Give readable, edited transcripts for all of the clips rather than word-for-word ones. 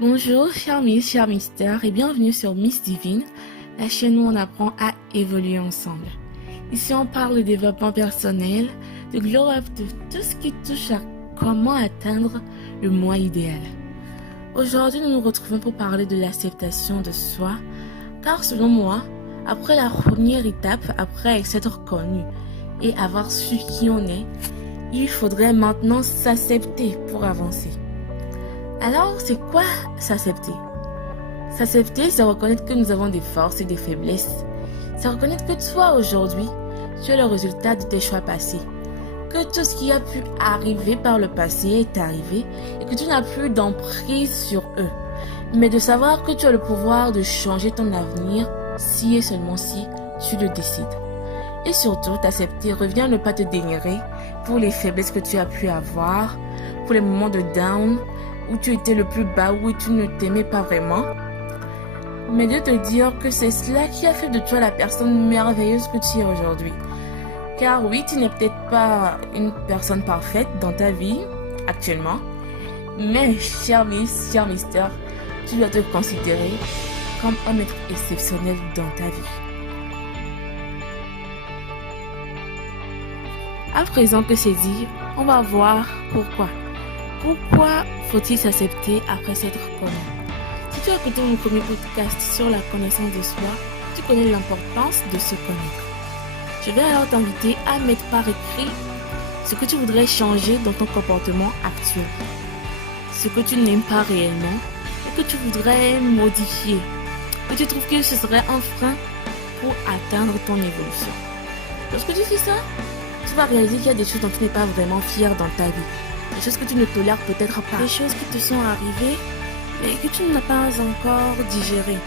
Bonjour, chers Miss, chers Mystères, et bienvenue sur Miss Divine, la chaîne où on apprend à évoluer ensemble. Ici, on parle de développement personnel, de glow up, de tout ce qui touche à comment atteindre le moi idéal. Aujourd'hui, nous nous retrouvons pour parler de l'acceptation de soi, car selon moi, après la première étape, après s'être connu et avoir su qui on est, il faudrait maintenant s'accepter pour avancer. Alors, c'est quoi s'accepter? S'accepter, c'est reconnaître que nous avons des forces et des faiblesses. C'est reconnaître que toi, aujourd'hui, tu es le résultat de tes choix passés. Que tout ce qui a pu arriver par le passé est arrivé et que tu n'as plus d'emprise sur eux. Mais de savoir que tu as le pouvoir de changer ton avenir si et seulement si tu le décides. Et surtout, t'accepter revient à ne pas te dénigrer pour les faiblesses que tu as pu avoir, pour les moments de down, où tu étais le plus bas, où tu ne t'aimais pas vraiment, mais de te dire que c'est cela qui a fait de toi la personne merveilleuse que tu es aujourd'hui. Car oui, tu n'es peut-être pas une personne parfaite dans ta vie actuellement, mais cher Miss, cher Mister, tu dois te considérer comme un être exceptionnel dans ta vie. À présent que c'est dit, on va voir pourquoi. Pourquoi faut-il s'accepter après s'être connu? Si tu as écouté mon premier podcast sur la connaissance de soi, tu connais l'importance de se connaître. Je vais alors t'inviter à mettre par écrit ce que tu voudrais changer dans ton comportement actuel, ce que tu n'aimes pas réellement et que tu voudrais modifier, que tu trouves que ce serait un frein pour atteindre ton évolution. Lorsque tu fais ça, tu vas réaliser qu'il y a des choses dont tu n'es pas vraiment fier dans ta vie. Des choses que tu ne tolères peut-être pas. Des choses qui te sont arrivées, mais que tu n'as pas encore digérées.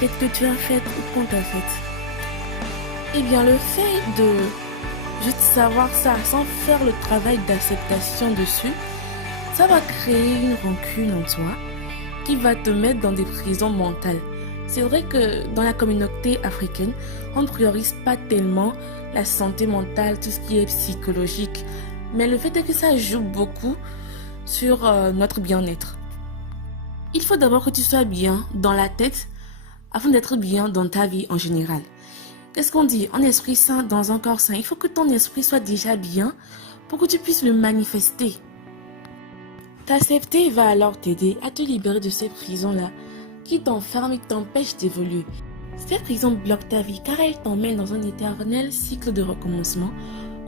Peut-être que tu as fait ou qu'on t'a fait. Eh bien, le fait de juste savoir ça sans faire le travail d'acceptation dessus, ça va créer une rancune en toi qui va te mettre dans des prisons mentales. C'est vrai que dans la communauté africaine, on ne priorise pas tellement la santé mentale, tout ce qui est psychologique. Mais le fait est que ça joue beaucoup sur notre bien-être. Il faut d'abord que tu sois bien dans la tête afin d'être bien dans ta vie en général. Qu'est-ce qu'on dit? Un esprit sain dans un corps sain. Il faut que ton esprit soit déjà bien pour que tu puisses le manifester. T'accepter va alors t'aider à te libérer de ces prisons-là qui t'enferment et t'empêchent d'évoluer. Ces prisons bloquent ta vie car elles t'emmènent dans un éternel cycle de recommencement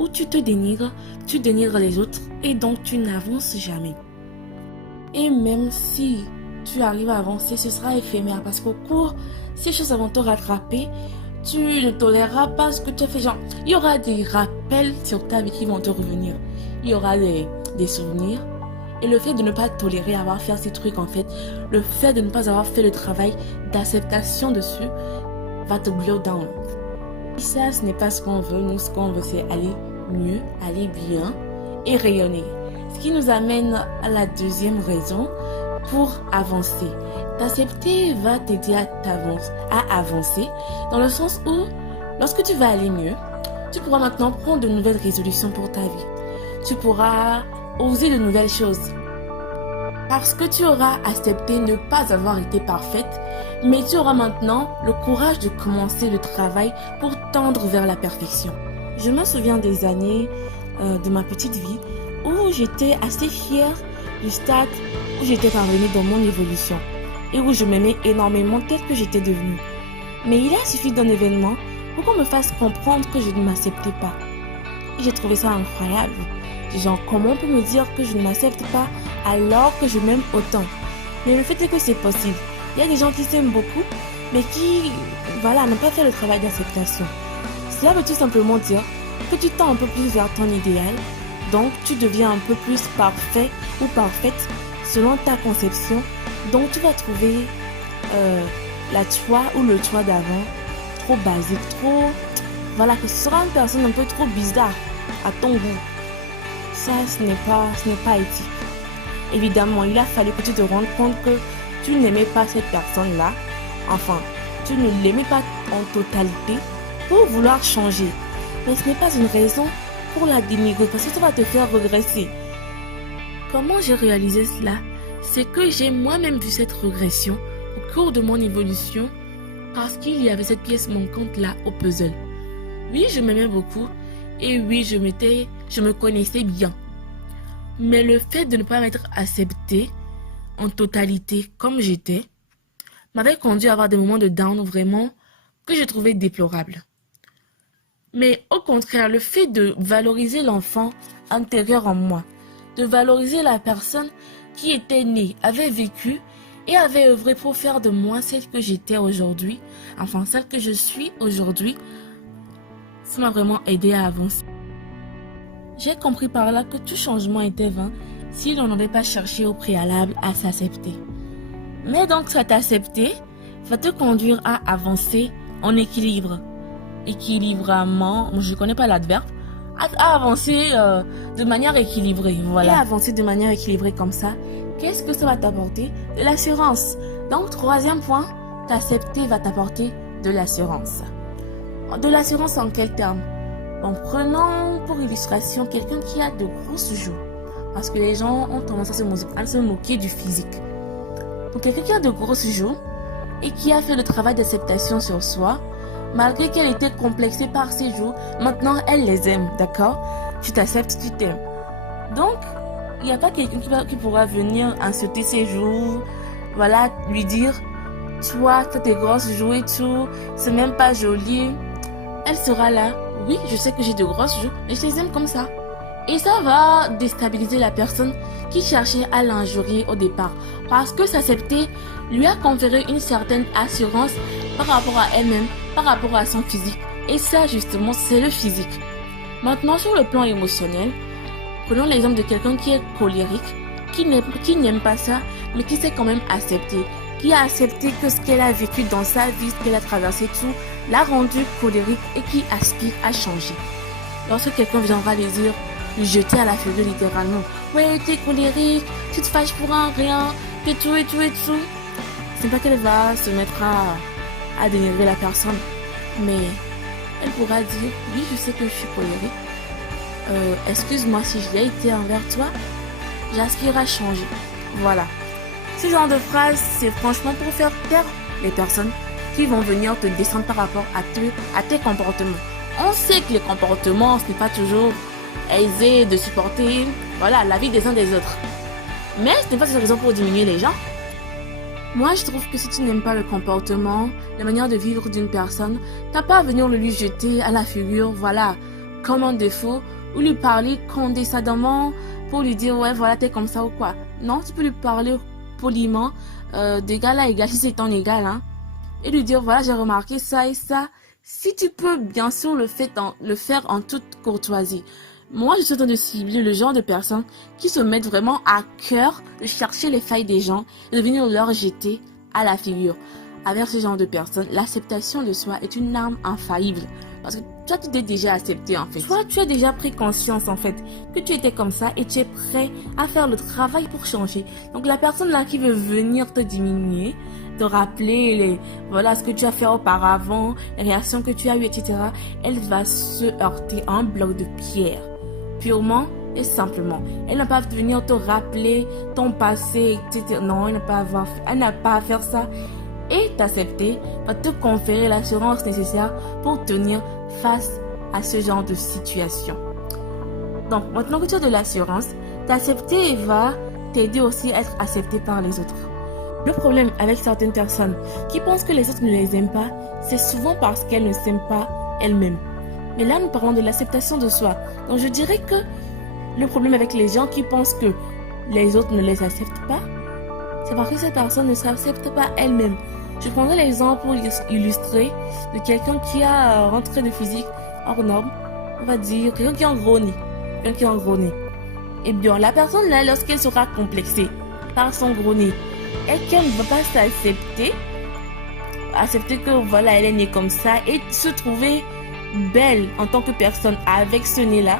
où tu te dénigres, tu dénigres les autres et donc tu n'avances jamais. Et même si tu arrives à avancer, ce sera éphémère parce qu'au cours, ces choses vont te rattraper, tu ne toléreras pas ce que tu as fait. Genre, il y aura des rappels sur ta vie qui vont te revenir. Il y aura des souvenirs. Et le fait de ne pas tolérer avoir fait ces trucs, en fait, le fait de ne pas avoir fait le travail d'acceptation dessus, va te blow down. Et ça, ce n'est pas ce qu'on veut. Nous, ce qu'on veut, c'est aller mieux, aller bien et rayonner. Ce qui nous amène à la deuxième raison pour avancer. T'accepter va t'aider à avancer dans le sens où, lorsque tu vas aller mieux, tu pourras maintenant prendre de nouvelles résolutions pour ta vie. Tu pourras oser de nouvelles choses. Parce que tu auras accepté ne pas avoir été parfaite, mais tu auras maintenant le courage de commencer le travail pour tendre vers la perfection. Je me souviens des années de ma petite vie où j'étais assez fière du stade où j'étais parvenue dans mon évolution et où je m'aimais énormément tel que j'étais devenue. Mais il a suffi d'un événement pour qu'on me fasse comprendre que je ne m'acceptais pas. Et j'ai trouvé ça incroyable. Genre, comment on peut me dire que je ne m'accepte pas alors que je m'aime autant? Mais le fait est que c'est possible. Il y a des gens qui s'aiment beaucoup, mais qui, n'ont pas fait le travail d'acceptation. Cela veut tout simplement dire que tu tends un peu plus vers ton idéal, donc tu deviens un peu plus parfait ou parfaite selon ta conception. Donc tu vas trouver la toi ou le toi d'avant trop basique, que ce sera une personne un peu trop bizarre à ton goût. Ça, ce n'est pas éthique. Évidemment, il a fallu que tu te rendes compte que tu n'aimais pas cette personne-là. Enfin, tu ne l'aimais pas en totalité pour vouloir changer. Mais ce n'est pas une raison pour la dénigrer parce que ça va te faire regresser. Comment j'ai réalisé cela? c'est que j'ai moi-même vu cette régression au cours de mon évolution parce qu'il y avait cette pièce manquante là au puzzle. Oui, je m'aimais beaucoup et oui, je me connaissais bien. Mais le fait de ne pas m'être acceptée en totalité comme j'étais m'avait conduit à avoir des moments de down vraiment que je trouvais déplorables. Mais au contraire, le fait de valoriser l'enfant intérieur en moi, de valoriser la personne qui était née, avait vécu et avait œuvré pour faire de moi celle que j'étais aujourd'hui, enfin celle que je suis aujourd'hui, ça m'a vraiment aidé à avancer. J'ai compris par là que tout changement était vain si l'on n'avait pas cherché au préalable à s'accepter. Mais donc cet accepter va te conduire à avancer en équilibre. Équilibrement, je ne connais pas l'adverbe, à avancer de manière équilibrée. Voilà. Et avancer de manière équilibrée comme ça, qu'est-ce que ça va t'apporter? De l'assurance. Donc, troisième point, t'accepter va t'apporter de l'assurance. De l'assurance en quel terme? Bon, prenons pour illustration quelqu'un qui a de grosses joues. Parce que les gens ont tendance à se moquer du physique. Donc, quelqu'un qui a de grosses joues et qui a fait le travail d'acceptation sur soi, malgré qu'elle était complexée par ses joues, maintenant elle les aime, d'accord? Tu t'acceptes, tu t'aimes. Donc, il n'y a pas quelqu'un qui pourra venir insulter ses joues, voilà, lui dire, toi, tu as tes grosses joues et tout, c'est même pas joli. Elle sera là, oui, je sais que j'ai de grosses joues, mais je les aime comme ça. Et ça va déstabiliser la personne qui cherchait à l'injurier au départ. Parce que s'accepter lui a conféré une certaine assurance par rapport à elle-même, par rapport à son physique. Et ça, justement, c'est le physique. Maintenant, sur le plan émotionnel, prenons l'exemple de quelqu'un qui est colérique, qui n'aime pas ça, mais qui s'est quand même accepté. Qui a accepté que ce qu'elle a vécu dans sa vie, ce qu'elle a traversé tout, l'a rendu colérique et qui aspire à changer. Lorsque quelqu'un viendra lui dire, lui jeter à la figure littéralement, ouais, t'es colérique, tu te fâches pour un rien, et tout, et tout, et tout. C'est pas qu'elle va se mettre à dénigrer la personne, mais elle pourra dire, oui, je sais que je suis colérique. Excuse-moi si je l'ai été envers toi, j'aspire à changer. Voilà. Ce genre de phrase, c'est franchement pour faire taire les personnes qui vont venir te descendre par rapport à tes comportements. On sait que les comportements, ce n'est pas toujours aisé de supporter, voilà, la vie des uns des autres. Mais ce n'est pas une raison pour diminuer les gens. Moi, je trouve que si tu n'aimes pas le comportement, la manière de vivre d'une personne, t'as pas à venir le lui jeter à la figure, voilà, comme un défaut, ou lui parler condescendamment pour lui dire, ouais, voilà, t'es comme ça ou quoi. Non, tu peux lui parler poliment, d'égal à égal, si c'est ton égal, hein, et lui dire, voilà, j'ai remarqué ça et ça. Si tu peux, bien sûr, le faire en toute courtoisie. Moi, je suis en train de cibler le genre de personnes qui se mettent vraiment à cœur de chercher les failles des gens et de venir leur jeter à la figure. Avec ce genre de personnes, l'acceptation de soi est une arme infaillible. Parce que toi, tu t'es déjà accepté en fait. Toi, tu as déjà pris conscience en fait que tu étais comme ça et tu es prêt à faire le travail pour changer. Donc la personne là qui veut venir te diminuer, te rappeler voilà ce que tu as fait auparavant, les réactions que tu as eues, etc. Elle va se heurter à un bloc de pierre. Purement et simplement. Elle n'a pas à venir te rappeler ton passé, etc. Non, elle n'a pas à faire ça. Et t'accepter va te conférer l'assurance nécessaire pour tenir face à ce genre de situation. Donc, maintenant que tu as de l'assurance, t'accepter va t'aider aussi à être accepté par les autres. Le problème avec certaines personnes qui pensent que les autres ne les aiment pas, c'est souvent parce qu'elles ne s'aiment pas elles-mêmes. Mais là, nous parlons de l'acceptation de soi. Donc, je dirais que le problème avec les gens qui pensent que les autres ne les acceptent pas, c'est parce que cette personne ne s'accepte pas elle-même. Je prendrai l'exemple pour illustrer de quelqu'un qui a rentré de physique hors norme. On va dire quelqu'un qui a un gros nez. Quelqu'un qui a un gros nez. Et bien, la personne là, lorsqu'elle sera complexée par son gros nez et qu'elle ne va pas s'accepter, accepter que voilà, elle est née comme ça et se trouver belle en tant que personne avec ce nez-là,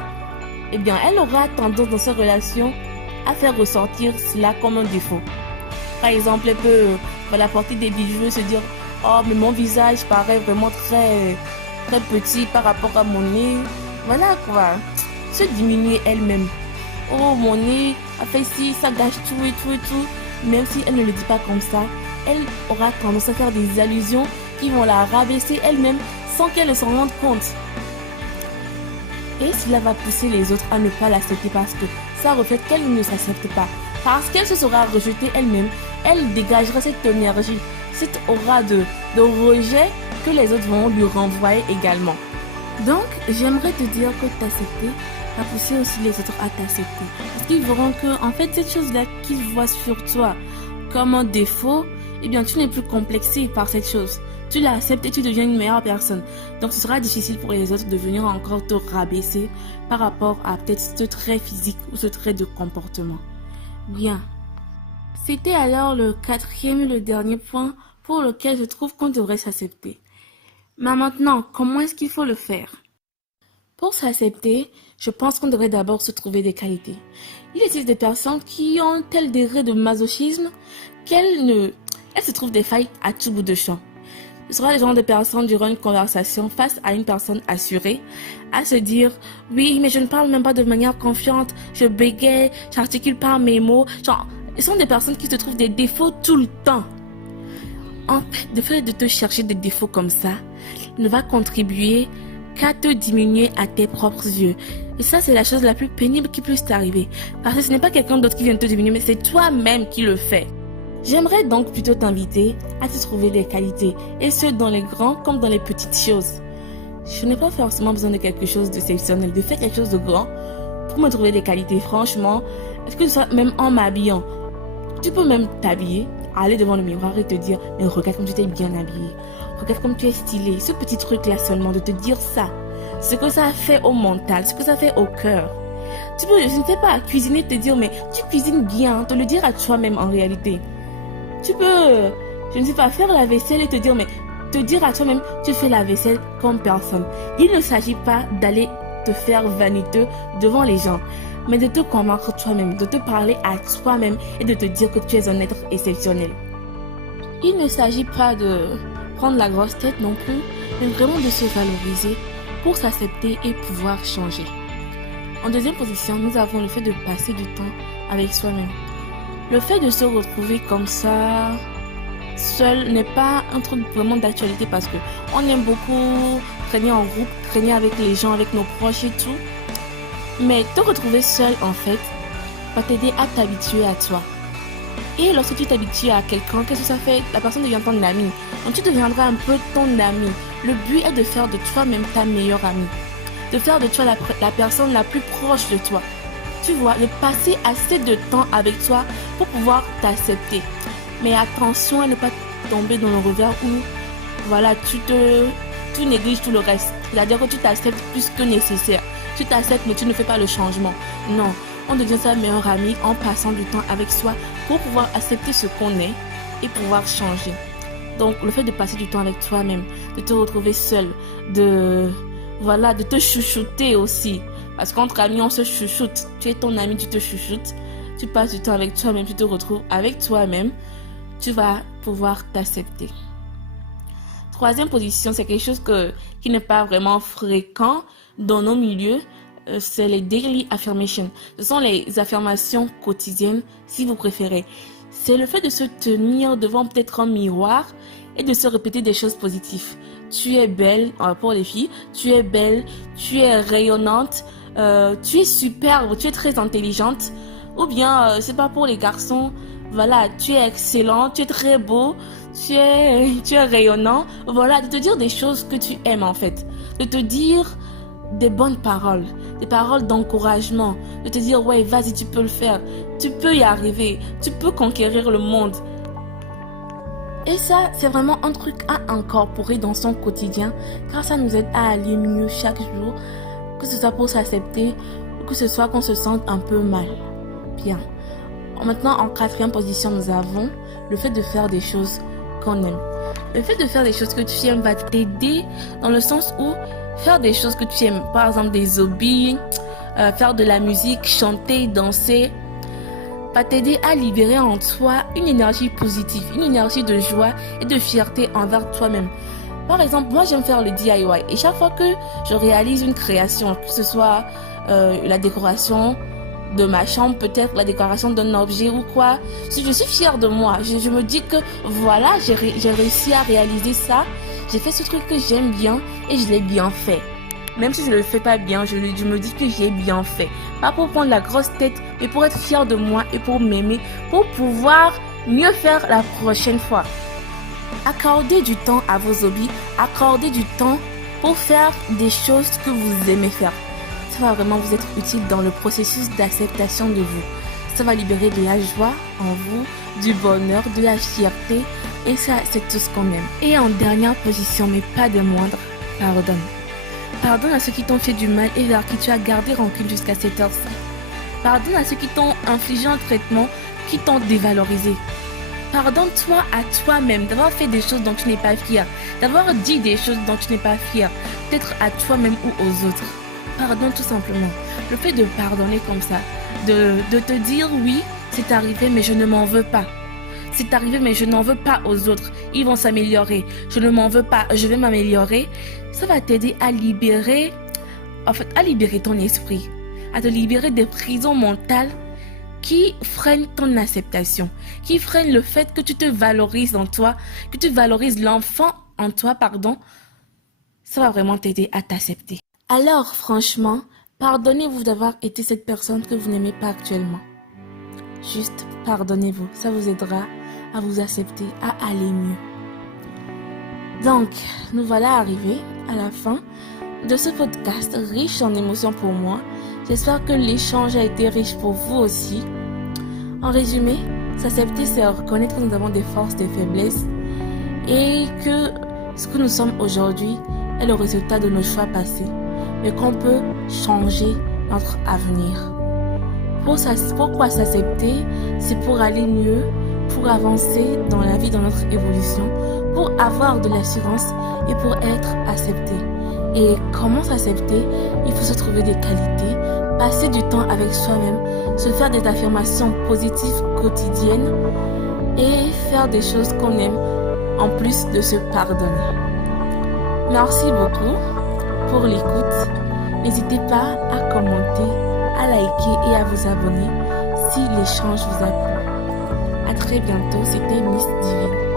eh bien, elle aura tendance dans sa relation à faire ressortir cela comme un défaut. Par exemple, elle peut porter des bijoux et se dire « Oh, mais mon visage paraît vraiment très, très petit par rapport à mon nez. » Voilà quoi. Se diminuer elle-même. « Oh, mon nez a fait ci, ça gâche tout et tout et tout. » même si elle ne le dit pas comme ça, elle aura tendance à faire des allusions qui vont la rabaisser elle-même sans qu'elle ne s'en rende compte. Et cela va pousser les autres à ne pas l'accepter parce que ça reflète qu'elle ne s'accepte pas. Parce qu'elle se sera rejetée elle-même, elle dégagera cette énergie, cette aura de rejet que les autres vont lui renvoyer également. Donc, j'aimerais te dire que t'accepter va pousser aussi les autres à t'accepter. Parce qu'ils verront que, en fait, cette chose-là qu'ils voient sur toi comme un défaut, eh bien, tu n'es plus complexé par cette chose. Tu l'acceptes et tu deviens une meilleure personne. Donc, ce sera difficile pour les autres de venir encore te rabaisser par rapport à peut-être ce trait physique ou ce trait de comportement. Bien. C'était alors le quatrième et le dernier point pour lequel je trouve qu'on devrait s'accepter. Mais maintenant, comment est-ce qu'il faut le faire? Pour s'accepter, je pense qu'on devrait d'abord se trouver des qualités. Il existe des personnes qui ont un tel degré de masochisme qu'elles se trouvent des failles à tout bout de champ. Ce sera le genre de personne durant une conversation face à une personne assurée à se dire « Oui, mais je ne parle même pas de manière confiante, je bégaye, j'articule pas mes mots. » Genre, ce sont des personnes qui se trouvent des défauts tout le temps. En fait, le fait de te chercher des défauts comme ça ne va contribuer qu'à te diminuer à tes propres yeux. Et ça, c'est la chose la plus pénible qui puisse t'arriver. Parce que ce n'est pas quelqu'un d'autre qui vient te diminuer, mais c'est toi-même qui le fais. J'aimerais donc plutôt t'inviter à te trouver des qualités, et ce dans les grands comme dans les petites choses. Je n'ai pas forcément besoin de quelque chose d'exceptionnel, de faire quelque chose de grand pour me trouver des qualités. Franchement, est-ce que ce soit même en m'habillant? Tu peux même t'habiller, aller devant le miroir et te dire « Mais regarde comme tu t'es bien habillé, regarde comme tu es stylé. » Ce petit truc-là seulement, de te dire ça, ce que ça fait au mental, ce que ça fait au cœur. Tu peux, je ne sais pas, cuisiner, te dire « Mais tu cuisines bien », te le dire à toi-même en réalité. Tu peux, je ne sais pas, faire la vaisselle et te dire, mais te dire à toi-même, tu fais la vaisselle comme personne. Il ne s'agit pas d'aller te faire vaniteux devant les gens, mais de te convaincre toi-même, de te parler à toi-même et de te dire que tu es un être exceptionnel. Il ne s'agit pas de prendre la grosse tête non plus, mais vraiment de se valoriser pour s'accepter et pouvoir changer. En deuxième position, nous avons le fait de passer du temps avec soi-même. Le fait de se retrouver comme ça, seul, n'est pas un truc vraiment d'actualité parce que on aime beaucoup traîner en groupe, traîner avec les gens, avec nos proches et tout. Mais te retrouver seul, en fait, va t'aider à t'habituer à toi. Et lorsque tu t'habitues à quelqu'un, qu'est-ce que ça fait? La personne devient ton ami. Donc tu deviendras un peu ton ami. Le but est de faire de toi-même ta meilleure amie. De faire de toi la personne la plus proche de toi. Tu vois, de passer assez de temps avec toi pour pouvoir t'accepter. Mais attention à ne pas tomber dans le revers où, voilà, tu négliges tout le reste. C'est-à-dire que tu t'acceptes plus que nécessaire. Tu t'acceptes mais tu ne fais pas le changement. Non, on devient sa meilleure amie en passant du temps avec soi pour pouvoir accepter ce qu'on est et pouvoir changer. Donc, le fait de passer du temps avec toi-même, de te retrouver seul, de te chouchouter aussi. Parce qu'entre amis, on se chouchoute. Tu es ton ami, tu te chouchoutes. Tu passes du temps avec toi-même, tu te retrouves avec toi-même. Tu vas pouvoir t'accepter. Troisième position, c'est quelque chose qui n'est pas vraiment fréquent dans nos milieux. C'est les daily affirmations. Ce sont les affirmations quotidiennes, si vous préférez. C'est le fait de se tenir devant peut-être un miroir et de se répéter des choses positives. Tu es belle, pour les filles, tu es belle, tu es rayonnante, tu es superbe, tu es très intelligente. Ou bien, c'est pas pour les garçons, voilà, tu es excellent, tu es très beau, tu es rayonnant. Voilà, de te dire des choses que tu aimes en fait. De te dire des bonnes paroles, des paroles d'encouragement. De te dire, ouais, vas-y, tu peux le faire. Tu peux y arriver. Tu peux conquérir le monde. Et ça, c'est vraiment un truc à incorporer dans son quotidien, car ça nous aide à aller mieux chaque jour, que ce soit pour s'accepter, ou que ce soit qu'on se sente un peu mal. Bien. Maintenant, en quatrième position, nous avons le fait de faire des choses qu'on aime. Le fait de faire des choses que tu aimes va t'aider dans le sens où faire des choses que tu aimes, par exemple des hobbies, faire de la musique, chanter, danser, va t'aider à libérer en toi une énergie positive, une énergie de joie et de fierté envers toi-même. Par exemple, moi j'aime faire le DIY et chaque fois que je réalise une création, que ce soit la décoration de ma chambre, peut-être la décoration d'un objet ou quoi. Si je suis fière de moi, je me dis que voilà, j'ai réussi à réaliser ça. J'ai fait ce truc que j'aime bien et je l'ai bien fait. Même si je ne le fais pas bien, je me dis que j'ai bien fait. Pas pour prendre la grosse tête, mais pour être fière de moi et pour m'aimer, pour pouvoir mieux faire la prochaine fois. Accordez du temps à vos hobbies, accordez du temps pour faire des choses que vous aimez faire. Ça va vraiment vous être utile dans le processus d'acceptation de vous. Ça va libérer de la joie en vous, du bonheur, de la fierté, et ça, c'est tout ce qu'on aime. Et en dernière position, mais pas des moindres, pardonne. Pardonne à ceux qui t'ont fait du mal et vers qui tu as gardé rancune jusqu'à cette heure-ci. Pardonne à ceux qui t'ont infligé un traitement, qui t'ont dévalorisé. Pardonne-toi à toi-même d'avoir fait des choses dont tu n'es pas fier, d'avoir dit des choses dont tu n'es pas fier, peut-être à toi-même ou aux autres. Pardonne tout simplement. Le fait de pardonner comme ça, de te dire oui, c'est arrivé mais je ne m'en veux pas. C'est arrivé mais je n'en veux pas aux autres. Ils vont s'améliorer. Je ne m'en veux pas, je vais m'améliorer. Ça va t'aider à libérer ton esprit, à te libérer des prisons mentales qui freinent ton acceptation, qui freinent le fait que tu te valorises en toi, que tu valorises l'enfant en toi, ça va vraiment t'aider à t'accepter. Alors, franchement, pardonnez-vous d'avoir été cette personne que vous n'aimez pas actuellement. Juste pardonnez-vous, ça vous aidera à vous accepter, à aller mieux. Donc, nous voilà arrivés à la fin de ce podcast riche en émotions pour moi. J'espère que l'échange a été riche pour vous aussi. En résumé, s'accepter, c'est reconnaître que nous avons des forces, des faiblesses et que ce que nous sommes aujourd'hui est le résultat de nos choix passés, mais qu'on peut changer notre avenir. Pourquoi s'accepter? C'est pour aller mieux, pour avancer dans la vie, dans notre évolution, pour avoir de l'assurance et pour être accepté. Et comment s'accepter? Il faut se trouver des qualités, passer du temps avec soi-même, se faire des affirmations positives quotidiennes et faire des choses qu'on aime en plus de se pardonner. Merci beaucoup pour l'écoute. N'hésitez pas à commenter, à liker et à vous abonner si l'échange vous a plu. À très bientôt, c'était Miss Divine.